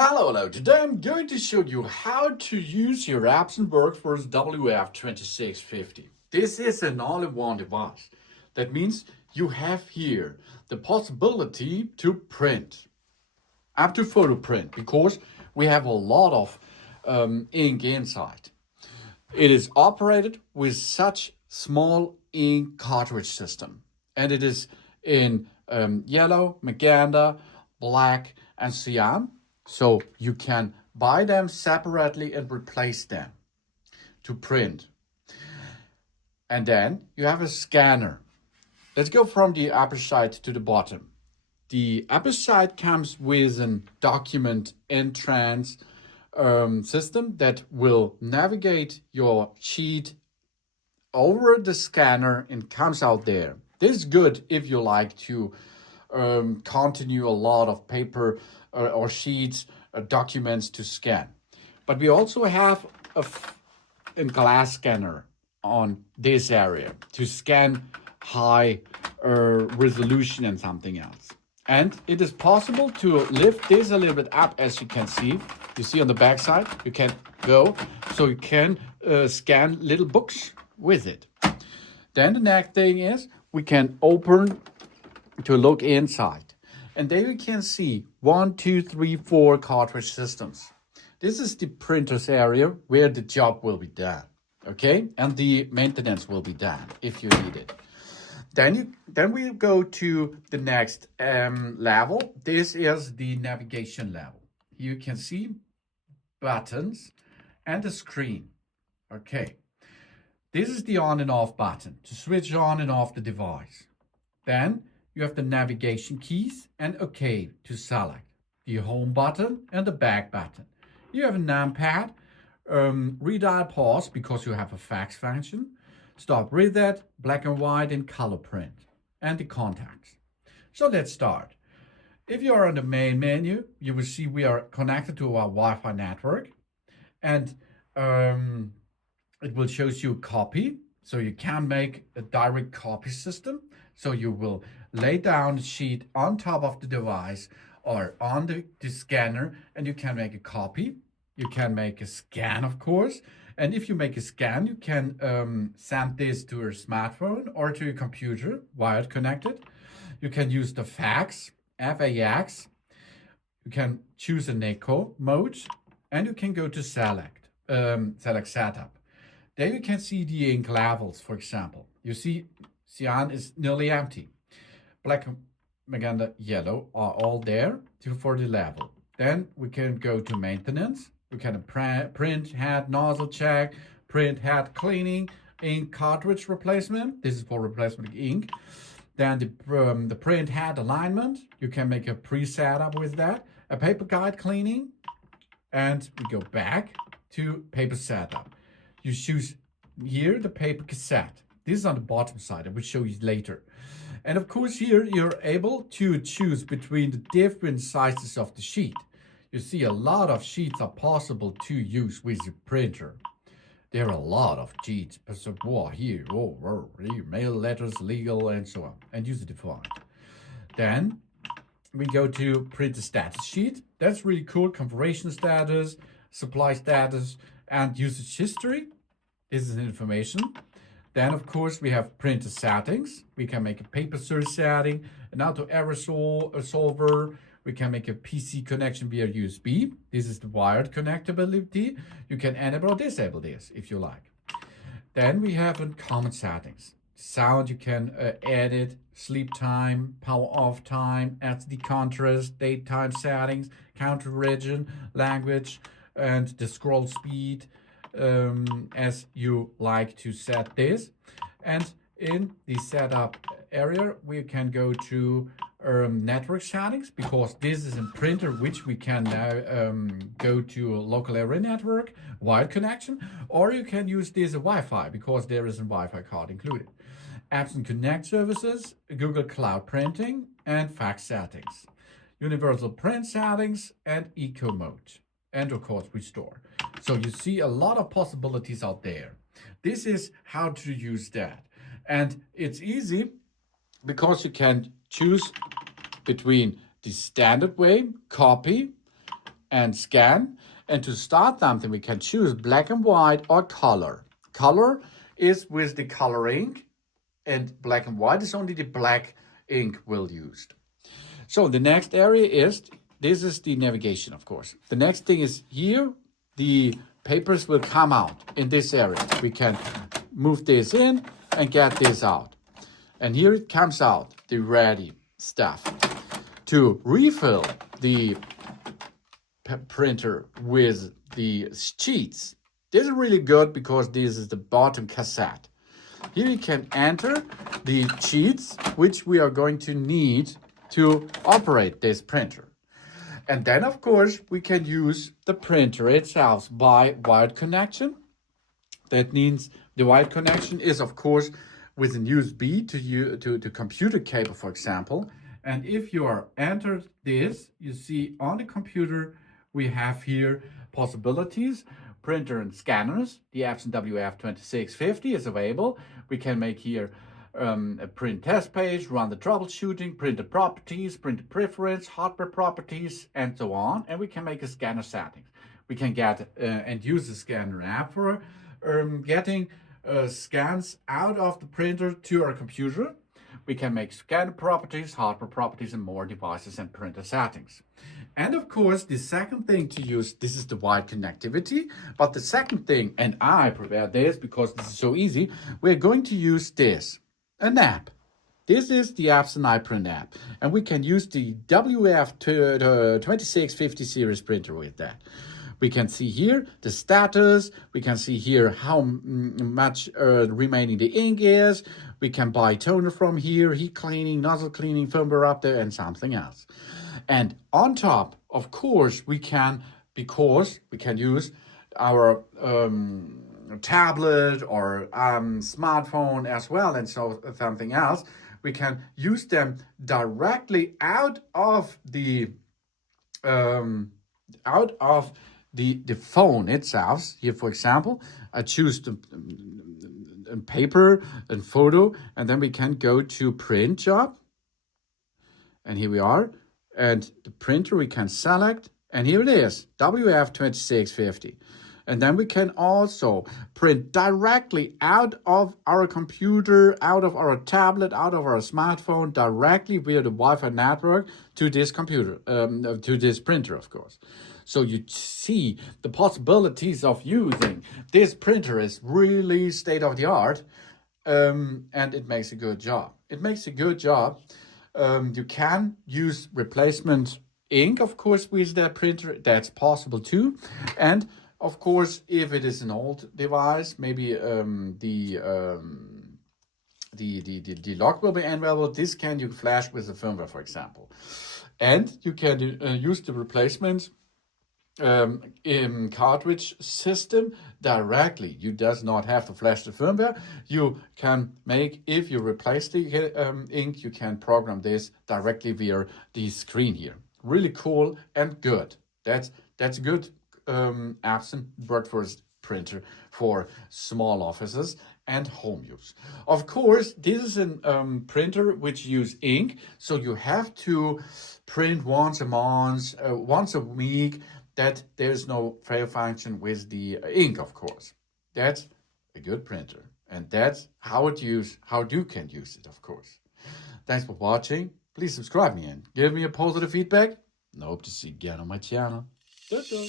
Hello. Today I'm going to show you how to use your Epson WorkForce WF-2650. This is an all-in-one device. That means you have here the possibility to print, up to photo print, because we have a lot of ink inside. It is operated with such small ink cartridge system, and it is in yellow, magenta, black, and cyan. So you can buy them separately and replace them to print. And then you have a scanner. Let's go from the upper side to the bottom. The upper side comes with a document entrance system that will navigate your sheet over the scanner and comes out there. This is good if you like to continue a lot of paper or sheets, documents to scan. But we also have a glass scanner on this area to scan high resolution and something else. And it is possible to lift this a little bit up, as you can see. You see on the back side, you can go, so you can scan little books with it. Then the next thing is we can open to look inside. And there you can see 1, 2, 3, 4 cartridge systems. This is the printer's area where the job will be done, okay? And the maintenance will be done if you need it. Then we go to the next level. This is the navigation level. You can see buttons and a screen, okay? This is the on and off button to switch on and off the device. Then you have the navigation keys and OK to select. The home button and the back button. You have a numpad, redial pause because you have a fax function, stop reset, black and white and color print, and the contacts. So let's start. If you are on the main menu, you will see we are connected to our Wi-Fi network, and it will show you a copy. So you can make a direct copy system. So you will lay down the sheet on top of the device or on the scanner, and you can make a copy. You can make a scan, of course. And if you make a scan, you can send this to your smartphone or to your computer, wired connected. You can use the fax, FAX. You can choose a NICO mode, and you can go to select setup. There you can see the ink levels, for example. You see cyan is nearly empty. Black, magenta, yellow are all there for the level. Then we can go to maintenance. We can print head nozzle check, print head cleaning, ink cartridge replacement. This is for replacement ink. Then the print head alignment. You can make a pre-setup with that. A paper guide cleaning. And we go back to paper setup. You choose here the paper cassette. This is on the bottom side. I will show you later. And of course here you're able to choose between the different sizes of the sheet. You see a lot of sheets are possible to use with your printer. There are a lot of sheets. So here, mail, letters, legal, and so on. And user defined. Then we go to print the status sheet. That's really cool. Configuration status, supply status, and usage history. This is information. Then, of course, we have printer settings. We can make a paper search setting, an auto error solver. We can make a PC connection via USB. This is the wired connectability. You can enable or disable this if you like. Then we have common settings. Sound, you can edit, sleep time, power off time, add the contrast, date time settings, country region, language, and the scroll speed, as you like to set this. And in the setup area, we can go to network settings, because this is a printer which we can now go to a local area network, wired connection, or you can use this Wi-Fi because there is a Wi-Fi card included. Epson Connect services, Google Cloud printing, and fax settings, universal print settings, and eco mode, and of course restore. So you see a lot of possibilities out there. This is how to use that. And it's easy because you can choose between the standard way, copy, and scan. And to start something, we can choose black and white or color. Color is with the color ink, and black and white is only the black ink we'll use. So the next area is, this is the navigation, of course. The next thing is here, the papers will come out in this area. We can move this in and get this out. And here it comes out, the ready stuff. To refill the printer with the sheets, this is really good because this is the bottom cassette. Here you can enter the sheets which we are going to need to operate this printer. And then, of course, we can use the printer itself by wired connection. That means the wired connection is, of course, with an USB to computer cable, for example. And if you are entered this, you see on the computer, we have here possibilities. Printer and scanners. The Epson WF-2650 is available. We can make here a print test page, run the troubleshooting, printer properties, printer preference, hardware properties, and so on. And we can make a scanner settings. We can get and use the scanner app for getting scans out of the printer to our computer. We can make scanner properties, hardware properties, and more devices and printer settings. And of course, the second thing to use, this is the wired connectivity. But the second thing, and I prepared this because this is so easy, we're going to use this, an app. This is the Epson iPrint app. And we can use the WF-2650 series printer with that. We can see here the status. We can see here how much remaining the ink is. We can buy toner from here, heat cleaning, nozzle cleaning, firmware update, and something else. And on top, of course, we can, because we can use our tablet or smartphone as well, and so something else. We can use them directly out of the phone itself. Here, for example, I choose the paper and photo, and then we can go to print job. And here we are. And the printer we can select, and here it is, WF-2650. And then we can also print directly out of our computer, out of our tablet, out of our smartphone, directly via the Wi-Fi network to this computer, to this printer, of course. So you see the possibilities of using this printer is really state-of-the-art, and it makes a good job. It makes a good job. You can use replacement ink, of course, with that printer. That's possible too. And of course, if it is an old device, maybe the lock will be unavailable. This can you flash with the firmware, for example. And you can use the replacement in cartridge system directly. You does not have to flash the firmware. You can make, if you replace the ink, you can program this directly via the screen here. Really cool and good. That's good Epson WorkForce printer for small offices and home use. Of course, this is a printer which use ink, so you have to print once a month, once a week. That there's no fail function with the ink, of course. That's a good printer, and that's how you can use it, of course. Thanks for watching. Please subscribe me and give me a positive feedback. And I hope to see you again on my channel. Ta-ta.